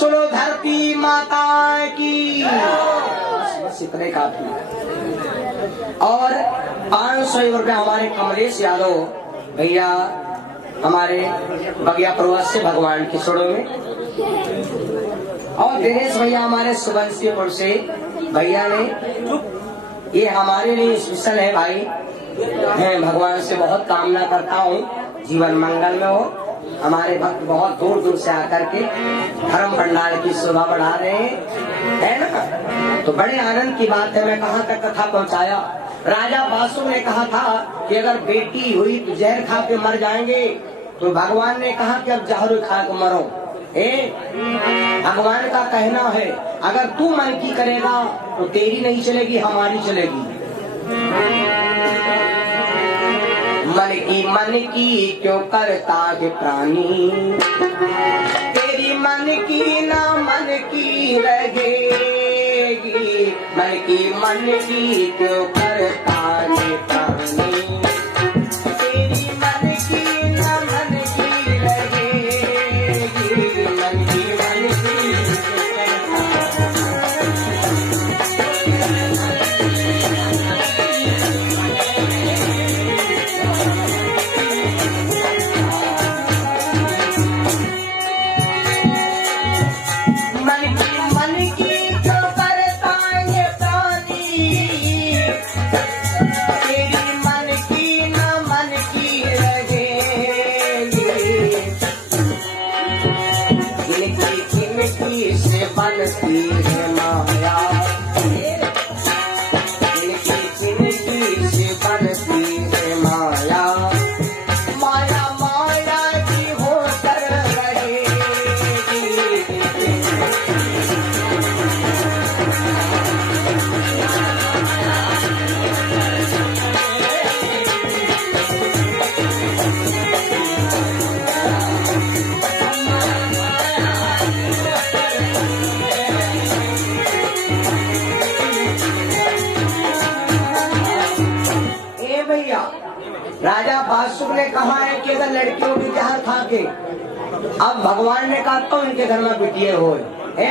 सुनो धरती माता की, बस इतने काफी। और 500 रुपये हमारे कमलेश यादव भैया हमारे बगिया पर्वत से भगवान की सुड़ो में, और दिनेश भैया हमारे सुबनसिंहपुर से भैया ने, ये हमारे लिए स्पेशल है भाई। मैं भगवान से बहुत कामना करता हूँ जीवन मंगल में हो। हमारे भक्त बहुत दूर दूर से आकर के धर्म भंडार की शोभा बढ़ा रहे हैं, है ना। तो बड़े आनंद की बात है। मैं कहाँ तक कथा पहुँचाया। राजा बासु ने कहा था कि अगर बेटी हुई तो जहर खा के मर जाएंगे, तो भगवान ने कहा कि अब जहर खा के मरो। भगवान का कहना है अगर तू मन की करेगा तो तेरी नहीं चलेगी, हमारी चलेगी। मन की क्यों करता है प्राणी, तेरी मन की ना मन की लगेगी। मन की क्यों करता है प्राणी, तेरी मन की ना मन की लगेगी। मन की बनती है माया, जिनकी से बनती है माया, माया माया की होकर रहेगी। राजा बासुक ने कहा है कि अगर लड़कियों की जहर खा के, अब भगवान ने कहा तो इनके घर में बिटिया हो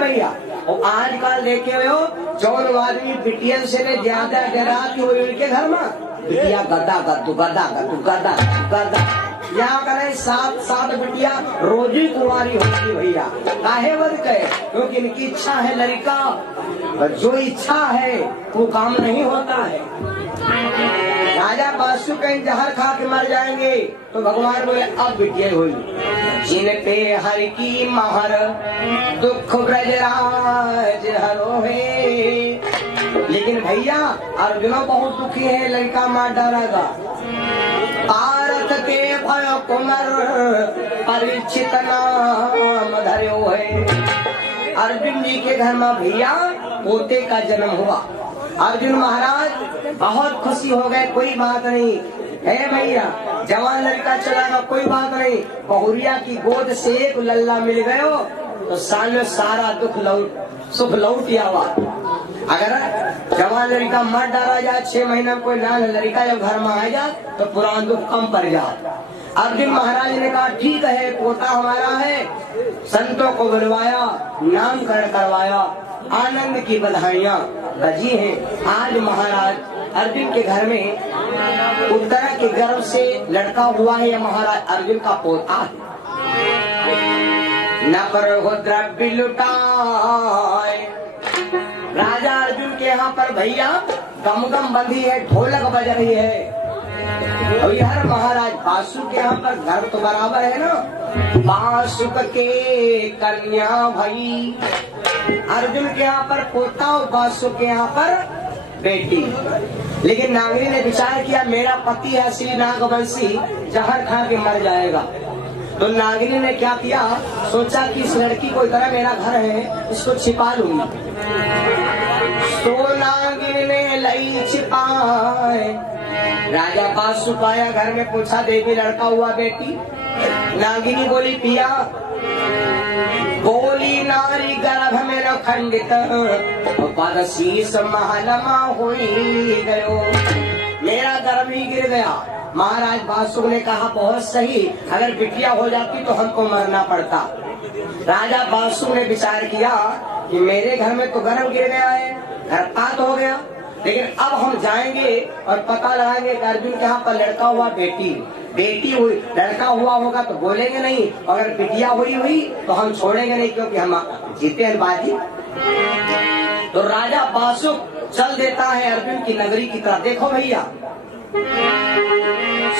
भैया। और आजकल देखे हुए हो जौन आदमी बिटियन से ने ज्यादा डरा कि वो इनके घर में बिटिया गदा गद्दू गदा गद्दू गदा गदा। यहाँ करे 7 बिटिया रोजी कुमारी होगी भैया। काहे बद कहे क्योंकि इनकी इच्छा है लड़का, जो इच्छा है वो काम नहीं होता है। राजा बासु कहीं जहर खा के मर जाएंगे तो भगवान बोले अब बिटिया हुई। जिन पे हर की महर दुख ब्रजराज हरो है। लेकिन भैया अर्जुन बहुत दुखी है, लड़का मार डालेगा। पारथ के भय कुमर परीक्षित नाम धर्यो है। अर्जुन जी के घर में भैया पोते का जन्म हुआ। अर्जुन महाराज बहुत खुशी हो गए, कोई बात नहीं है भैया, जवान लड़का चला कोई बात नहीं। बहुरिया की गोद से एक लल्ला मिल गयो तो साल सारा दुख सुख लौट आवा। अगर जवान लड़का मर डाला जाए 6 महीना कोई नान लड़का जब घर में आ जाए तो पुराना दुख कम पड़ जाए। अर्जुन महाराज ने कहा ठीक है पोता हमारा है। संतों को बुलवाया, नामकरण करवाया, आनंद की बधाइयाँ बजी हैं। आज महाराज अर्जुन के घर में उत्तरा के गर्भ से लड़का हुआ है। महाराज अर्जुन का पोता है। न पर हो द्रव्य लुटाए। राजा अर्जुन के यहाँ पर भैया गमगम बंधी है, ढोलक बज रही है। और हर महाराज बासु के यहाँ पर घर तो बराबर है ना। बासुक के कन्या भई, अर्जुन के यहाँ पर पोता और बासु के यहाँ पर बेटी। लेकिन नागरी ने विचार किया मेरा पति है श्री नागवंशी, जहर खा के मर जाएगा। तो नागिनी ने क्या किया, सोचा कि इस लड़की को इतना मेरा घर है इसको छिपा लूंगी। तो नागिनी ने लई छिपाए। राजा पास छुपाया, घर में पूछा देवी लड़का हुआ बेटी। नागिनी बोली पिया, बोली नारी गर्भ में न खंडित पद शीस महलमा हुई गयो। मेरा गर्भ ही गिर गया, महाराज बासुक ने कहा बहुत सही, अगर बिटिया हो जाती तो हमको मरना पड़ता। राजा बासुक ने विचार किया कि मेरे घर में तो गर्म गिर गया है, घर पात हो गया, लेकिन अब हम जाएंगे और पता लगाएंगे कि अर्जुन के यहाँ पर लड़का हुआ बेटी हुई, लड़का हुआ होगा तो बोलेंगे नहीं, अगर बिटिया हुई तो हम छोड़ेंगे नहीं, क्योंकि हम जीते हैं बाजी। तो राजा बासुक चल देता है अर्जुन की नगरी की तरफ। देखो भैया,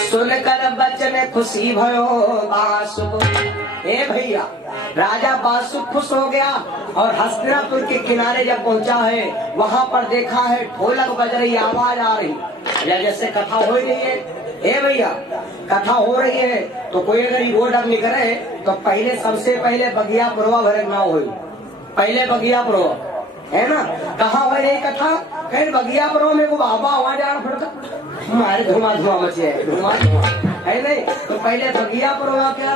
सुनकर बचन खुशी भयो बासुक। ए भैया, राजा बासुक खुश हो गया और हस्तिनापुर के किनारे जब पहुंचा है, वहां पर देखा है ढोलक बज रही, आवाज आ रही, जैसे कथा हो रही है। ए भैया, कथा हो रही है तो कोई अगर रोड अब निकले तो पहले सबसे पहले बगिया पुरवा भरक ना हो, पहले बगिया पुरवा है ना। कहाँ हो यही कथा, कहीं बगिया पुरवा में को बाबा आवाज आ रहा, हमारे धुआं बचे है, धुआं है नहीं, तो पहले बगिया पुरवा क्या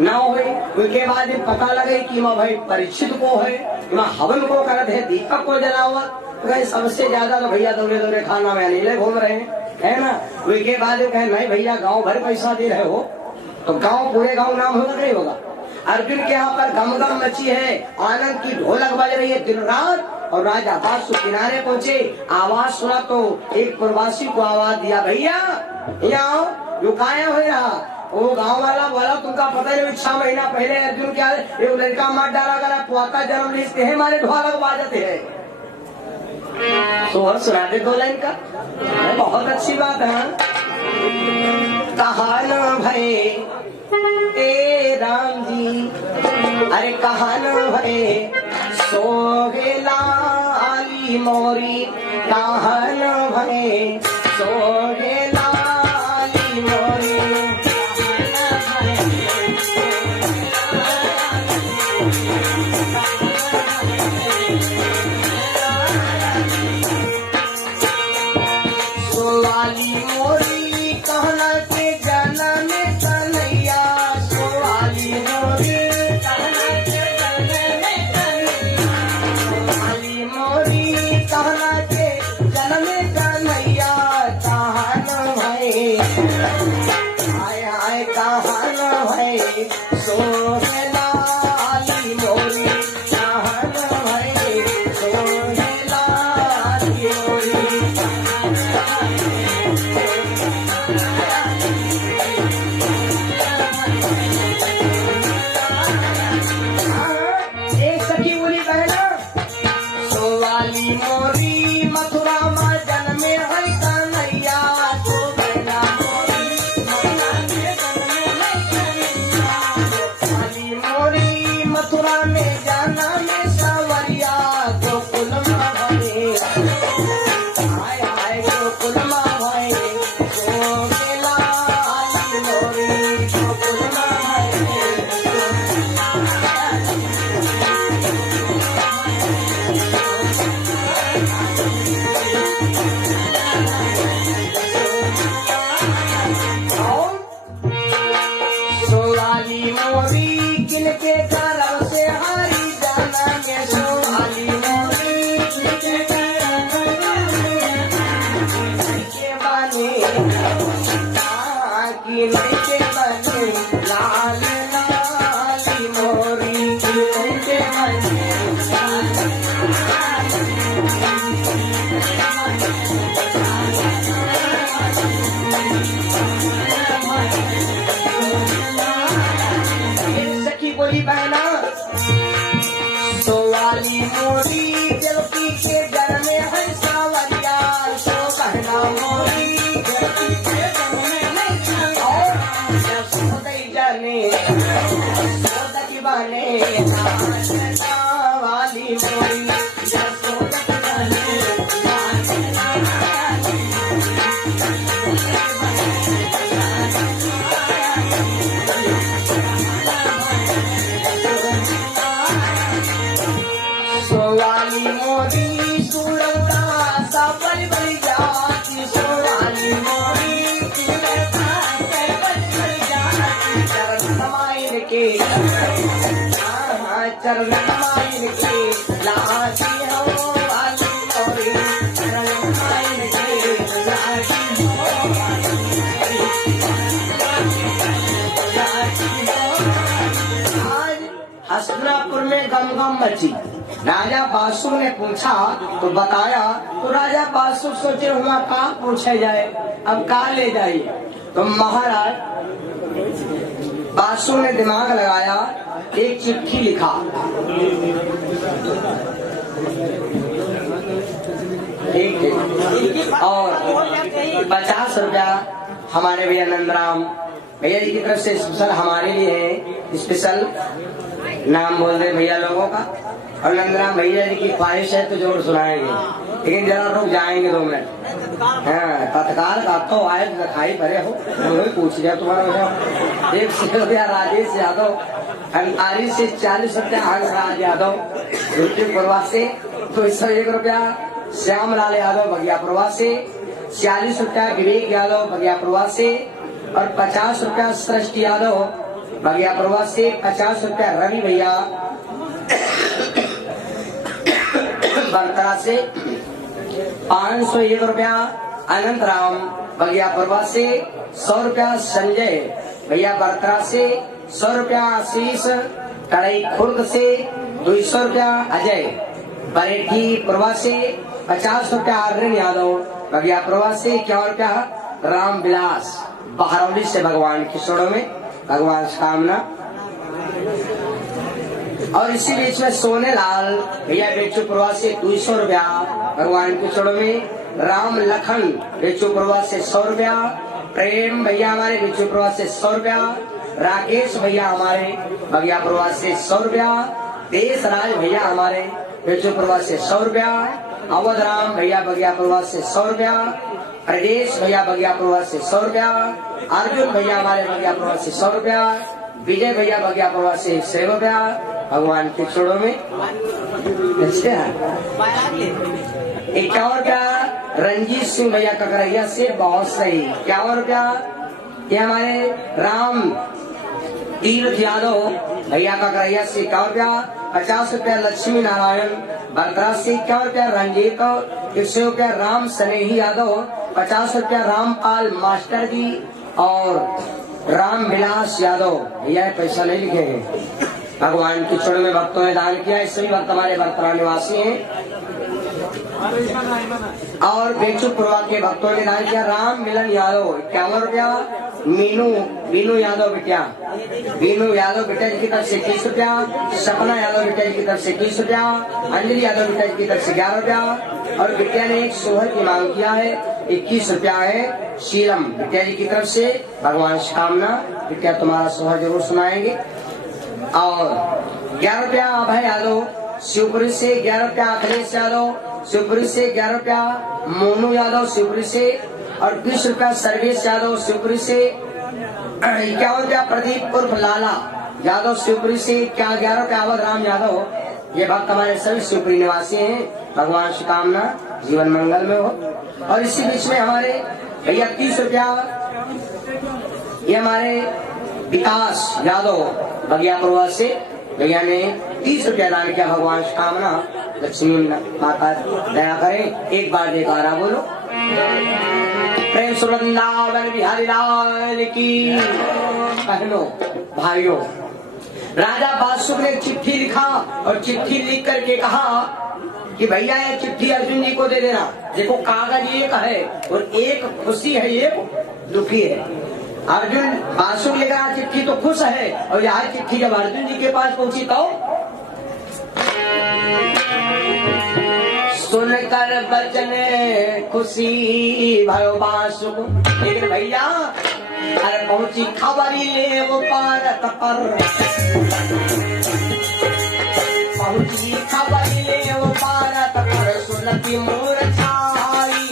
ना हो। उसके बाद पता लगे कि माँ भाई परीक्षित को है, माँ हवन को करत है, दीपक को जलावत, तो सबसे ज्यादा तो भैया दौरे खाना में अनिले घूम रहे हैं, है ना। उसके बाद कहे नहीं भैया गांव भर पैसा दे रहे हो, तो गांव पूरे गांव नाम होगा नहीं होगा। अर्जुन के यहाँ पर गमगम मची है, आनंद की ढोलक बज रही है दिन रात। और राजा बासुक किनारे पहुंचे, आवाज सुना तो एक प्रवासी को आवाज दिया, भैया यहाँ रुकाया हो रहा। वो गांव वाला बोला तुमका पता है 6 महीना पहले अर्जुन क्या एक लड़का मार डाला गया, पोता जन्म लिखते है, हमारे ढोलक बाजते है। सोहर सुना दे 2 लाइन का, बहुत अच्छी बात है। कहा न भय ए राम जी, अरे कहा न भय सोगेला आली मोरी, कहा न भय सोगेला आली मोरी। सोवाली मोरी कहना के जनम कन्हैया, सोवाली मोरी कहना के जनम कन्हैया, सोवाली मोरी कहना के जनम कन्हैया। कहान भय आय आय, कहान भय सोहेला आली मोरी, कहान भय सोहेला आली मोरी। एक सखी बोली बहना, सोवाली मोरी मथुरा में जन्मे है कन्हैया, तो बहना मोरी मथुरा में जन्मे है कन्हैया। सोवाली मोरी मथुरा में जाना में सवरिया, गोकुल में भये आय आय, गोकुल में भये सोहेला आली मोरी, गोकुल में भये। सोवाली मोरी किनके तरफ से हारी जाना में, सोवाली मोरी किनके तरफ के बने किनके बने, लाल लाली मोरी किनके बने। सखी बोली बहना, सोवाली मोरी देवकी के घर में है सावरिया, सो बहना मोरी देवकी के घर में है सावरिया। सोदई जाने सोदकी बने नाचना वाली मोरी, सोदकी बने नाचना वाली। सोवाली मोरी सुरता सबल बड़ी जाती, सोवाली मोरी सुरता सबल बड़ी जाती। चरण माइन के चरण माइन के लाती हो वाली मोरी, चरण माइन के लाती हो वाली मोरी। बची। राजा बासुक ने पूछा तो बताया, तो राजा बासुक सोचे हुआ कहा पूछे जाए, अब कहा ले जाइए। तो महाराज बासुक ने दिमाग लगाया, एक चिट्ठी लिखा, और 50 रुपया हमारे भैया नंदराम भैया जी की तरफ से स्पेशल हमारे लिए है, स्पेशल नाम बोल दे भैया लोगों का। और नंदराम भैया जी की ख्वाहिश है तो जरूर सुनाएंगे, लेकिन जरा रुक जाएंगे 2 मिनट। हाँ, तत्काल का तो आए दिखाई पड़े हो, मुझे पूछ लिया तुम्हारा। 100 रुपया राजेश यादव अंतारी से, 40 रुपया हंसराज यादव रुचिपुरवा से, 201 रुपया श्यामलाल यादव बगियापुरवा से, 46 रुपया विवेक यादव बगियापुरवा से, और 50 रुपया सृष्टि यादव बगियापुरवा से, 50 रुपया रवि भैया बरतरा से, 501 रुपया अनंत राम बगियापुरवा से, 100 रुपया संजय भैया बरतरा से, 100 रुपया आशीष कड़ई खुर्द से, 200 रुपया अजय बरेठी पुरवा से, 50 रुपया आर्यन यादव बगियापुरवा से, 51 रुपया राम विलास बहरौली से भगवान की चरणों में भगवान कामना। और इसी बीच में सोने लाल भैया बेचूपुरवा से 200 रुपया भगवान के चरणों में, राम लखन बेचूपुरवा से 100 रुपया, प्रेम भैया हमारे बेचूपुरवा से 100 रुपया, राकेश भैया हमारे बगियापुरवा से 100 रुपया, देशराज भैया हमारे बेचूपुरवा से 100 रुपया, अवध राम भैया बगियापुरवा से 100 रुपया, प्रदेश भैया बगियापुरवा से 100 रुपया, अर्जुन भैया हमारे बगियापुरवा से 100 रुपया, विजय भैया बगियापुरवा से 100 रुपया भगवान के चरणों में। अच्छा, 51 रुपया रंजीत सिंह भैया ककरैया से, बहुत सही, 51 रुपया ये हमारे राम तीर्थ यादव भैया ककरैया से 51 रुपया, 50 रुपया लक्ष्मी नारायण बरतरा से, 51 रुपया रंजीत, 100 रुपया राम स्नेही यादव, 50 रुपया रामपाल मास्टर जी और राम विलास यादव भैया पैसा नहीं लिखे हैं, भगवान की चरण में भक्तों ने दान किया। इस सभी भक्त हमारे बरतरा निवासी हैं। और बेचूपुरवा के भक्तों ने दान किया, राम मिलन यादव 51 रुपया, मीनू यादव बिटिया बीनू यादव बेटा जी की तरफ से 30 रुपया, सपना यादव बेटा जी की तरफ से 30 रुपया, अंजलि यादव बेटा जी की तरफ से 11 रुपया, और बिटिया ने एक सोहर की मांग किया है 21 रुपया है, शीलम बिटिया जी की तरफ से भगवान कामना। बिटिया तुम्हारा सोहर जरूर सुनाएंगे। और 11 रुपया अभय यादव शिवपुरी से, 11 रुपया अखिलेश यादव शिवपुरी से, 11 रुपया मोनू यादव शिवपुरी से, और 20 रुपया सर्वेश यादव शिवपुरी से, 51 रुपया प्रदीप उर्फ लाला यादव शिवपुरी से, 11 रुपया अवध राम यादव। ये भक्त हमारे सभी शिवपुरी निवासी हैं। भगवान शुभकामना जीवन मंगल में हो। और इसी बीच में हमारे भैया 30 रुपया ये हमारे विकास यादव बगियापुरवा से भैया ने 30 रुपया दान किया। भगवान कामना लक्ष्मी माता दया करें। एक बार जयकारा बोलो। प्रेम से वृंदावन बिहारी लाल की। बहनों भाइयों, राजा बासुक ने चिट्ठी लिखा और चिट्ठी लिख करके कहा कि भैया ये चिट्ठी अर्जुन जी को दे देना। देखो कागज एक है और एक खुशी है एक दुखी है। अर्जुन बासुक लिख रहा चिट्ठी तो खुश है, और यह चिट्ठी जब अर्जुन जी के पास पहुंची तो सुनकर बचन खुशी भयो बासुक। लेकिन भैया अरे पहुंची खबरी ले वो पारत पर, पहुंची खबरी ले वो पारत पर, सुनती मूर्छाई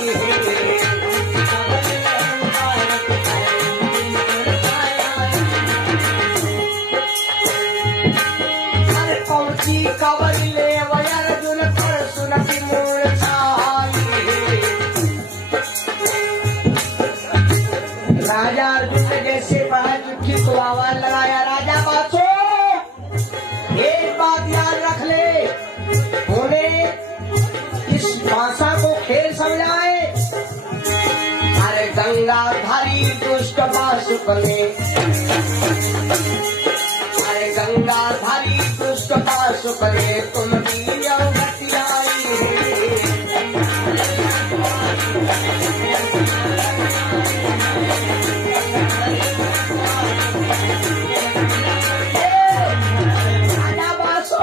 खबर ले अर्जुन पर, सुनती मूर्छाई। राजा अर्जुन ने जैसे पढ़ा चिट्ठी को आवाज लगाया, राजा बासुक एक बात याद रख ले, उन्हें इस भाषा को खेल समझाए। अरे गंगाधारी दुष्ट बासुक ने, अरे गंगाधारी दुष्ट बासुक परे तुम भी अवगति आई राजा बासो,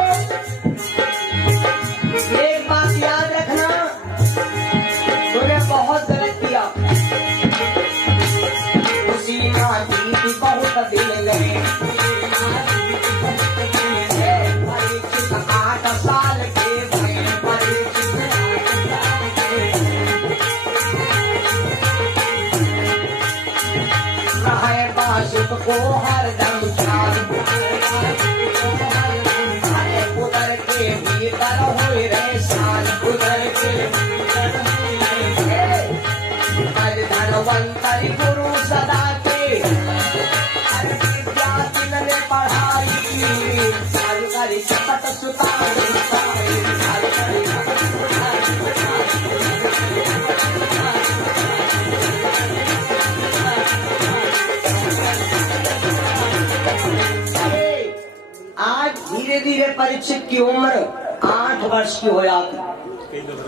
एक बात याद रखना, तूने बहुत गलत किया। उसी नाती की बहुत दिन गए, 8 साल के भये बासुक को हर दम उधर के भीतर हो रे साल, उधर के धनवंतरी गुरु सदा के विद्या ने पढ़ाई की, सारी शपथ सुतार आज धीरे धीरे परीक्षित की उम्र 8 वर्ष की हो जाती।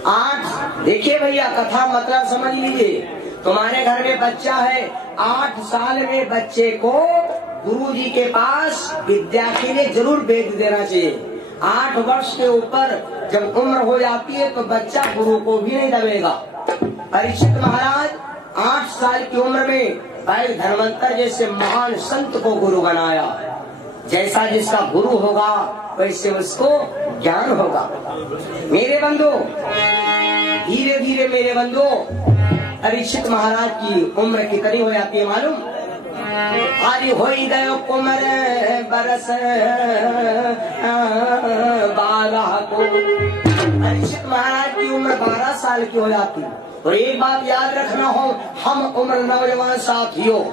8, देखिए भैया कथा मतलब समझ लीजिए, तुम्हारे घर में बच्चा है, 8 साल में बच्चे को गुरु जी के पास विद्या के लिए जरूर भेज देना चाहिए। 8 वर्ष के ऊपर जब उम्र हो जाती है तो बच्चा गुरु को भी नहीं दबेगा। परीक्षित महाराज 8 साल की उम्र में भाई धर्मंतर जैसे महान संत को गुरु बनाया। जैसा जिसका गुरु होगा वैसे उसको ज्ञान होगा। मेरे बंधु, धीरे धीरे मेरे बंधु, परीक्षित महाराज की उम्र कितनी हो जाती है मालूम? आज हो गयो उम्र बरस 12 को। परीक्षित महाराज की उम्र 12 साल की हो जाती। और एक बात याद रखना हो, हम उम्र नौजवान साथियों,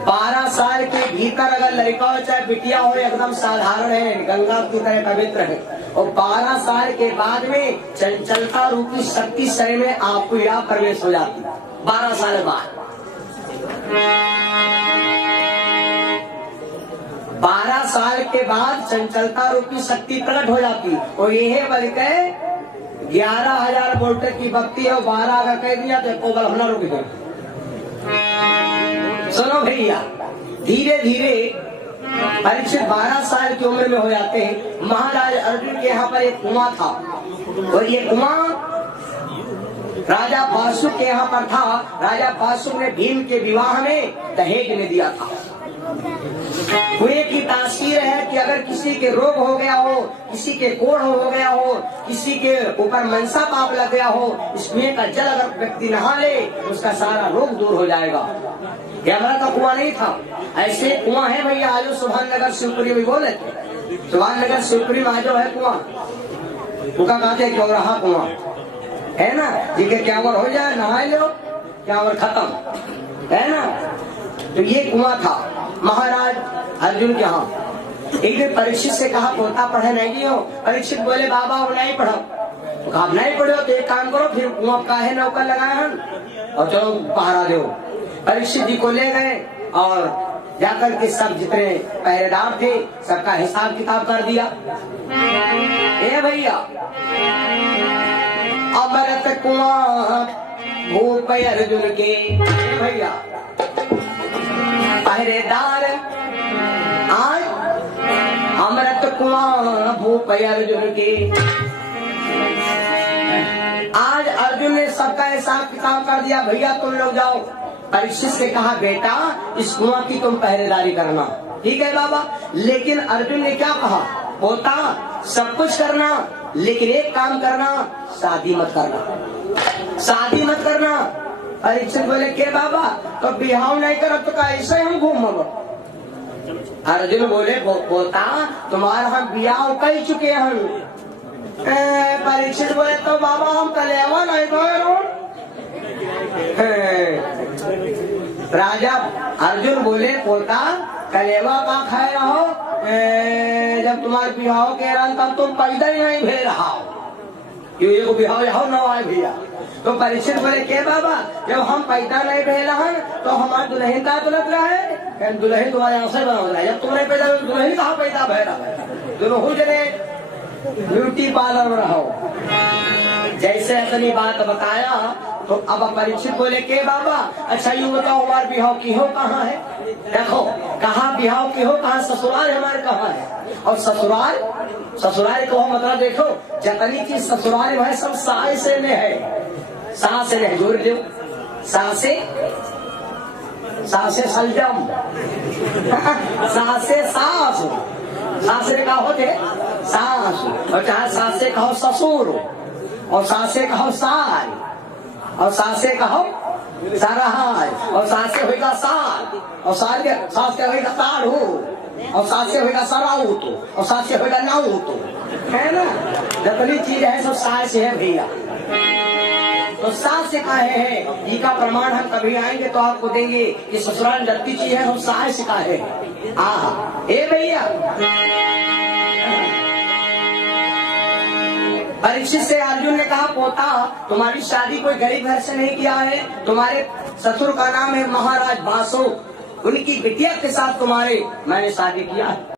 12 साल के भीतर अगर लड़का हो चाहे बिटिया हो एकदम साधारण है, गंगा की तरह पवित्र है। और 12 साल के बाद में चंचलता रूपी शक्ति शरीर में आपको या प्रवेश हो जाती। 12 साल बाद 12 साल के बाद चंचलता रूपी शक्ति प्रकट हो जाती। और यह बल्कि 11,000 वोल्ट की बत्ती है, 12 का कह दिया तो को बल्ब न रुक गए। सुनो भैया, धीरे धीरे परीक्षित 12 साल की उम्र में हो जाते हैं। महाराज अर्जुन के यहाँ पर एक कुआं था और ये कुआं राजा बासुक के यहाँ पर था। राजा बासुक ने भीम के विवाह में दहेज में दिया था। कुएं की तासीर है कि अगर किसी के रोग हो गया हो, किसी के कोढ़ हो गया हो, किसी के ऊपर मनसा पाप लग गया हो, इस कुएं का जल अगर व्यक्ति नहा ले उसका सारा रोग दूर हो जाएगा। ये हमारा का कुआं नहीं था, ऐसे कुआं है भैया। आज सुभान नगर शिवपुरी में बोले थे, सुभान नगर शिवपुरी में आज है कुआं, उनका कहते क्यों रहा कुआं है ना, जिनके क्या हो जाए नहा लो, क्या खत्म है ना। तो ये कुआं था महाराज अर्जुन के यहाँ। एक दिन परीक्षित से कहा पोता पढ़े नहीं हो? परीक्षित बोले बाबा वो नहीं पढ़ो। तो कहा नहीं पढ़ो तो एक काम करो, फिर कुआं का है नौकर लगाए हम और चलो पहरा दो। परीक्षित जी को ले गए और जाकर के सब जितने पहरेदार थे सबका हिसाब किताब कर दिया। ए भैया, अमृत कुआं भूप अर्जुन के भैया पहरेदार, आज अमृत कुआं भूप अर्जुन के। आज अर्जुन ने सबका हिसाब किताब कर दिया। भैया तुम लोग जाओ। परीक्षित से कहा बेटा इस कुआं की तुम पहरेदारी करना। ठीक है बाबा। लेकिन अर्जुन ने क्या कहा, पोता सब कुछ करना लेकिन एक काम करना, शादी मत करना, शादी मत करना। परीक्षित बोले के बाबा तो बिहाव नहीं कर तो ऐसे हम घूम। अर्जुन बोले पोता तुम्हारा हम बिहाव कर चुके हैं। परीक्षित बोले तो बाबा हम कलेवा नहीं करो। राजा अर्जुन बोले पोता कलेवा का खाए रहो, जब तुम्हारे बिहाव के रंग तब तुम पैदा ही नहीं भेज रहा हो। ये को बिहाव जाओ न आए भैया। तो परीक्षित बोले के बाबा जब हम पैदा नहीं भेला हन तो हमार दुल्हन का बोलत रहे, दुल्हन तुम्हारे यहाँ से बना रहा है, जब तुम नहीं पैदा दुल्हन कहाँ पैदा भेला है, दोनों जने ब्यूटी पार्लर में रहो। जैसे अपनी बात बताया तो अब परीक्षित बोले के बाबा अच्छा यूँ बताओ हमारे बिहाव की हो कहाँ है, देखो कहाँ बिहाव की हो कहाँ ससुराल हमारे कहाँ है। और ससुराल को मतलब देखो जतनी चीज ससुराल है सब साय से ने है, सा से ने जोड़ दो, सा से सलजम सा से सास, सास से का होते सास, और चाहे सास से कहो ससुर, और सास से कहो सार, और सास से कहो सारहाय, और सास से होगा सार, और सास के होगा साढ़ू, और सास से होगा सराउत, और सास से होगा नाउत, है ना। जितनी चीज है सब सास से है भैया। तो सास से काहे है, इसका प्रमाण हम कभी आएंगे तो आपको देंगे कि ससुराल जतनी चीज है सब सास से काहे है। ए भैया परीक्षित से अर्जुन ने कहा पोता तुम्हारी शादी कोई गरीब घर से नहीं किया है, तुम्हारे ससुर का नाम है महाराज बासो, उनकी बिटिया के साथ मैंने शादी किया है।